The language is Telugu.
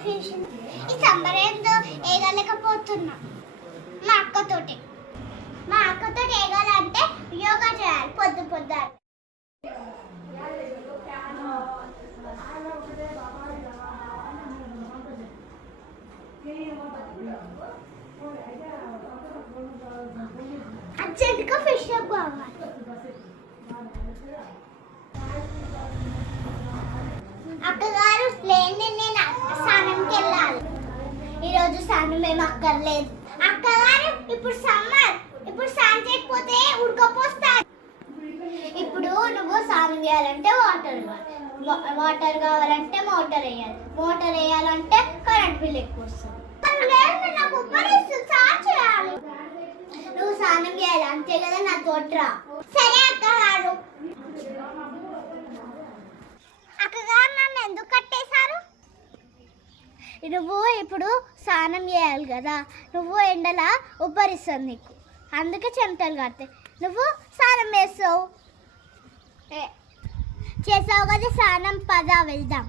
కన్ఫ్యూజన్. ఈ సమ్మర్ ఏందో ఏగలేకపోతున్నా. మా అక్కతోటి ఏగాలంటే యోగా చేయాలి పొద్దు పొద్దు. అర్జెంట్గా ఫిష్ కావాలి. అక్కగారు లేని నేను స్నానంకి వెళ్ళాలి. ఈరోజు స్నానం ఏమి అక్కర్లేదు. అక్కగారు ఇప్పుడు సమ్మర్, ఇప్పుడు స్నానం చేయకపోతే ఉడకపోస్తారు. ఇప్పుడు నువ్వు స్నానం చేయాలంటే వాటర్ కావాలంటే మోటార్ వేయాలి. మోటార్ వేయాలంటే కరెంట్ బిల్ ఎక్కువ వస్తుంది. నువ్వు స్నానం చేయాలి అంతే కదా, నా తోటరా. సరే అక్కగారు. అక్కగారు నన్ను ఎందుకు కట్టేశారు? నువ్వు ఇప్పుడు స్నానం చేయాలి కదా, నువ్వు ఎండలా ఉబ్బరిస్తుంది నీకు, అందుకే చెమటలు కడతాయి. నువ్వు స్నానం చేసావు కదా, స్నానం పద వెళ్దాం.